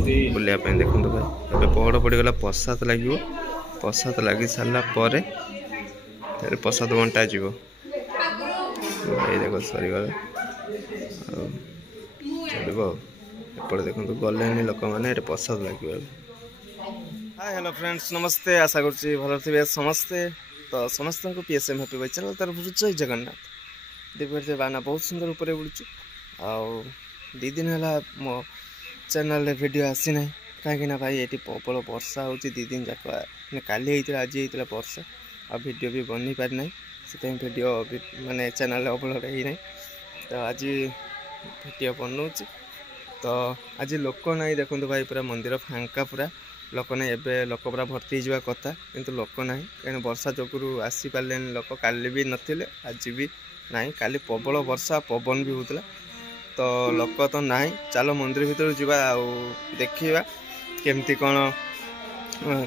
बुलिया देखो भाई ए पहड़ पड़गला प्रसाद लगे प्रसाद लगी सारा पर प्रसाद बंटा जीव भाई देख सरीगला चलो एपटे देखो गले लोक मैंने प्रसाद लगे। हाय हेलो फ्रेंड्स नमस्ते आशा करुँच भल थे समस्ते तो समस्त को पीएसएम हैप्पी बाई चैनल तरफ जय जगन्नाथ देखिए बाना बहुत सुंदर ऊपर उड़ू आउ दी दिन है मो चैनल वीडियो आसी ना कहीं भाई ये प्रबल वर्षा हो दी दिन जाक काली होता आज होता वर्षा आ वीडियो भी बनी पारि ना से वीडियो माने चैनल अपलोड ही ना तो आज वीडियो बनाऊँ तो आज लोक ना देखो भाई पूरा मंदिर फांका पूरा लोक ना एबे लोक पूरा भर्ती जावा कथा किंतु लोक ना कहीं वर्षा जोगुरु आसी पारे लोक काली भी नथिले आज भी ना काली प्रबल वर्षा पवन भी होता तो लोक तो ना चलो मंदिर भीतर जावा देखा केमती कौन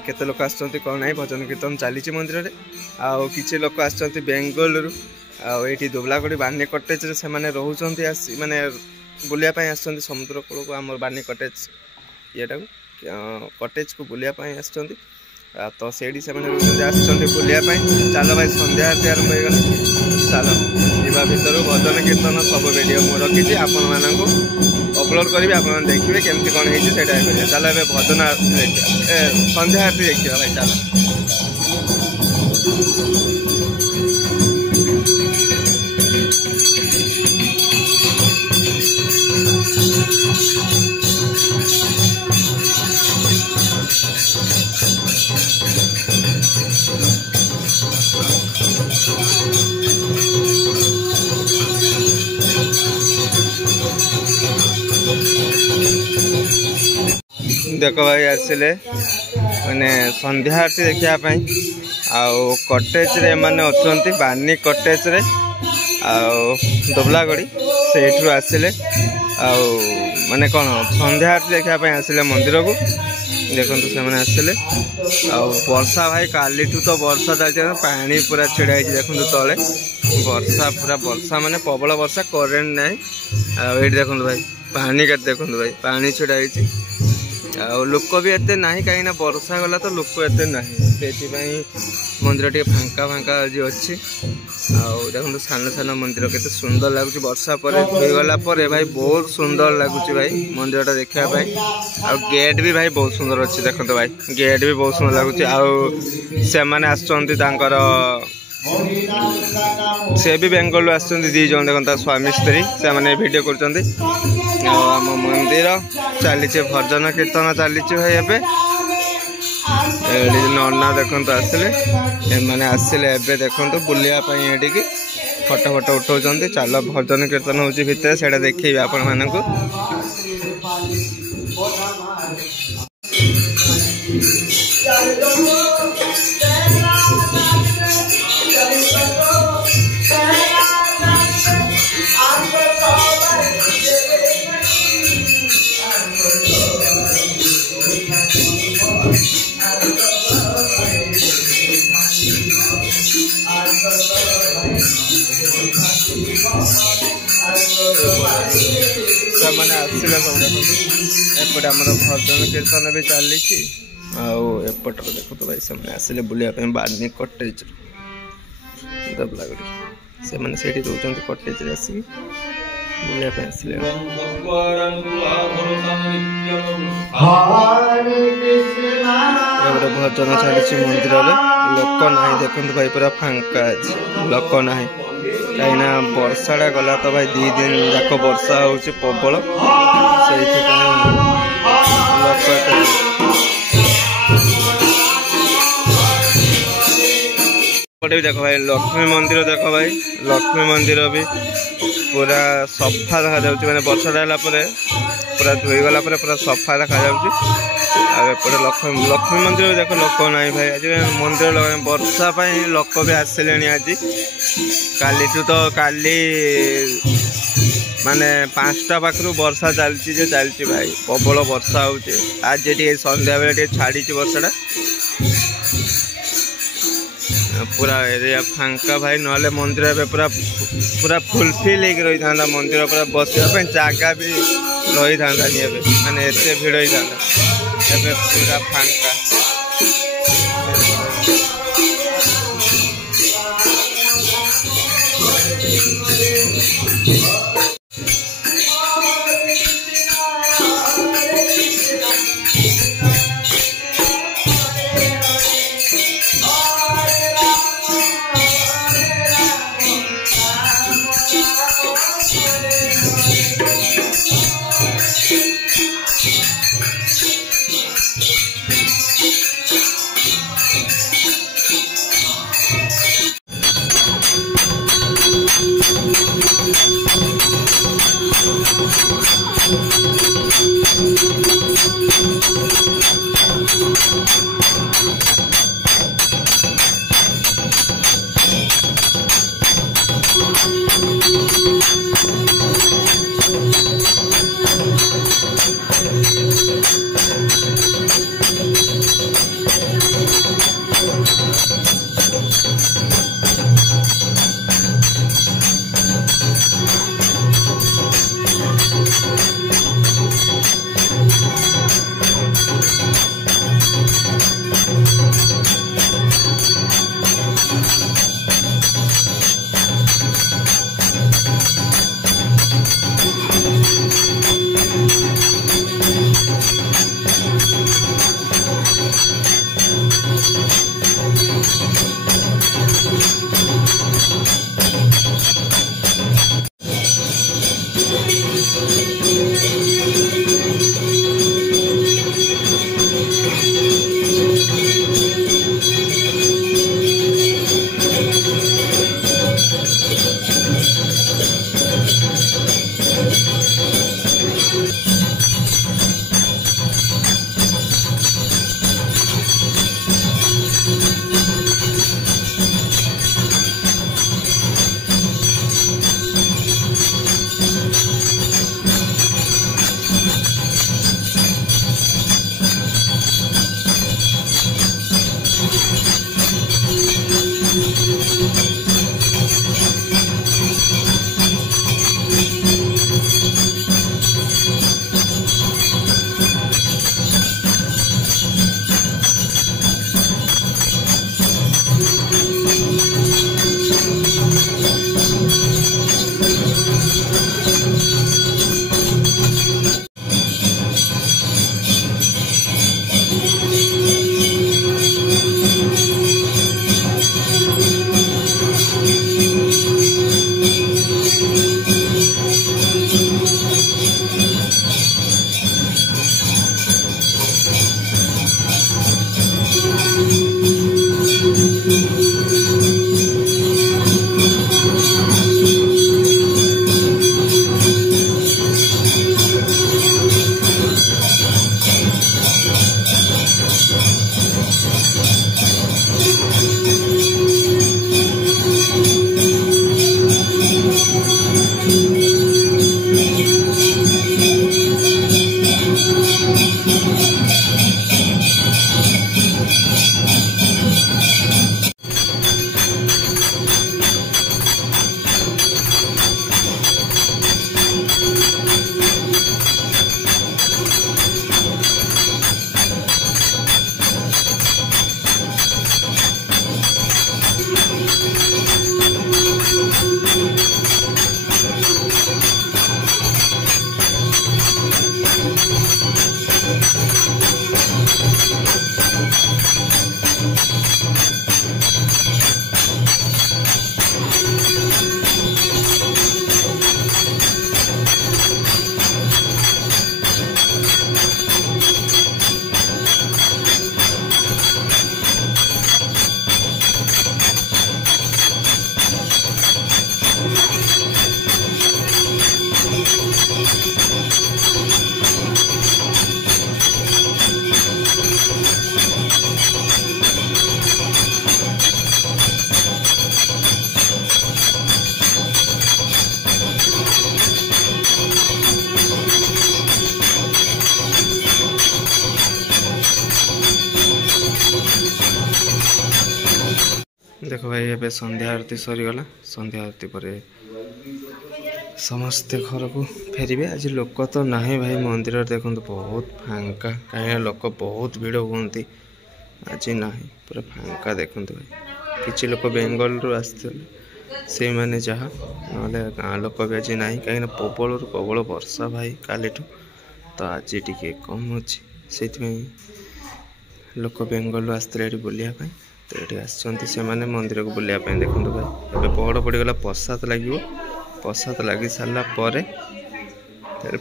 केते लोक आसुँच कौन ना भजन कीर्तन चली मंदिर में आउ किसी लोक आसुँच बेंगलुरु आईटी दुबलागढ़ी बानी कटेज से मैंने रोच माने बुलियापाई आस समुद्र कूल को आम बानी कटेज येटा कटेज को बुलियापाई आस तो सेठी से बुलियापाई चलो भाई संध्या आरती आरंभ हो गला चलो जीवा भर भजन कीर्तन सब वीडियो मुझे रखी आपण मानक अपलोड करी आप देखिए केमती कौन है चलो ए भजन आरती देखिए संध्या आरती देखिए भाई चलो देख भाई आसिले मैंने संध्या आरती देखापी आउ कटेज रे माने अच्छा बानी कटेज रे दुबलागढ़ी से आसिले आउ माने कौन संध्या आरती देखापी आसिले मंदिर को देखो से मैंने आसिले वर्षा भाई काली तो वर्षा चलती पानी पूरा छिड़ा देखो तले वर्षा पूरा वर्षा माने प्रबल वर्षा करेन्ट ना ये देखो भाई पानी के देखो भाई पानी छिड़ा लोक भी एते ना कहीं वर्षा गला तो लोक एते ना से मंदिर टे फांका फांका आज अच्छी देखो सान सान मंदिर के सुंदर लगुच वर्षा पर गला भाई बहुत सुंदर लगुच भाई मंदिर टा देखापी आ गेट भी भाई बहुत सुंदर अच्छी देखो भाई गेट भी बहुत सुंदर लगुच से मैंने आसर से भी बेंगल आस दी जन देखो स्वामी स्त्री से मैंने वीडियो कर मंदिर चली भजन कीर्तन चली भाई एबे नन्ना देखो आसिले मैंने आसिले एबे देखो बुलियापाई ये फटो फटो उठाऊँ चलो भजन कीर्तन हो भितर से देखिए आपण मानक मैंने आसला सब एपटे आम भजन कीर्तन भी चली आएपट देखो तो भाई से आसिले बुलाप बानी कटेज दबलागढ़ी से मैंने से रोच कटेज आसिक बुलाप आसिले भजन चली मंदिर लोक ना देखो भाई पूरा फांका लोक ना कहीं वर्षाटा गला तो भाई दी दिन जाक वर्षा हो प्रबल से भी देखो भाई लक्ष्मी मंदिर देखो भाई लक्ष्मी मंदिर भी पूरा सफा देखा जाऊँगी मैंने वर्षाटा है पूरा धोई गला पूरा सफा देखा जाऊँगी आगे लक्ष्मी मंदिर भी देखो लोक ना भाई आज मंदिर वर्षा लोक भी आसिले आज काली तो काली माने 5टा पाखु वर्षा चलती भाई प्रबल वर्षा हो आज ये संध्या बेले छाड़ी वर्षाटा पूरा एरिया फांका भाई नले मंदिर ए पूरा पूरा फुलफिल हो रही था मंदिर पूरा बसवाई जगह भी रही था माने एते भिड़ होता पूरा फांका। भाई एबे संध्या आरती सरीगला संध्या आरती पर समस्ते घर को फेरबे। आज लोक तो ना भाई मंदिर देखो बहुत फांका कहीं लोक बहुत भिड़ हुंती आज ना पूरा फांका देखो भाई किसी लोक बेंगल रु आसते से मैंने जहाँ ना गाँ लोक भी आज ना कहीं प्रबल प्रबल वर्षा भाई काली तो आज टी कम अच्छी से लोक बेंगल आसते बुलायापी तो ये आसने मंदिर को बुलायापी देखो भाई ए पहड़ पड़गला प्रसाद लगे प्रसाद लगी सारा पर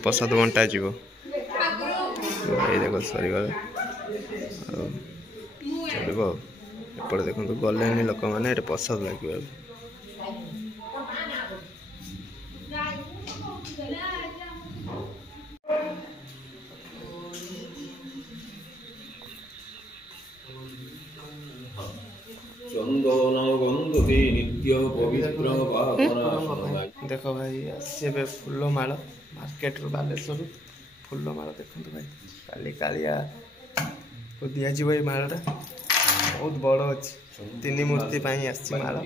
प्रसाद बंटा जीव भाई देख सरीगला चलो एपटे देखो गले लोक मैंने प्रसाद लगे देख भाई आसे फूल माल मार्केट रू बालेश्वर फूल माल देखो भाई काली कालिया को दिज्व ये मालटा बहुत बड़ अच्छी तीन मूर्ति माल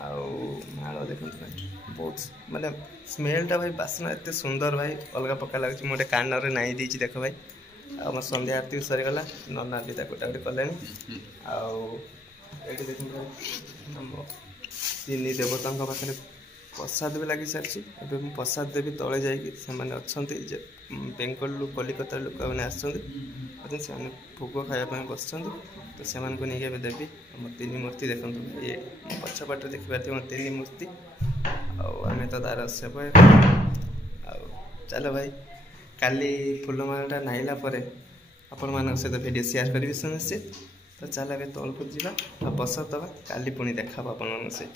आल देखो भाई बहुत माने स्मेलटा भाई बासना एत सुंदर भाई अलग प्रकार लगे मोटे कान नाई देती देख भाई आम संध्या आरती सरीगला नना भी गोटे कले ये देख तीन देवता पाखे प्रसाद भी लगी सारी एवं प्रसाद देवी तले जा बेंगल कलिकता लोक मैंने आसते भोग खायापी बस तो से नहीं देवी तीन मूर्ति देखो ये पछपटे देखिए मोर तीन मूर्ति आम तो तार सेवक चलो भाई काली फूलमाला नाइला आपण मान सहित वीडियो शेयर करी सुनिश्चित तो चल तौल को जा प्रसाद दबा काली पुणी देखा आपण सहित।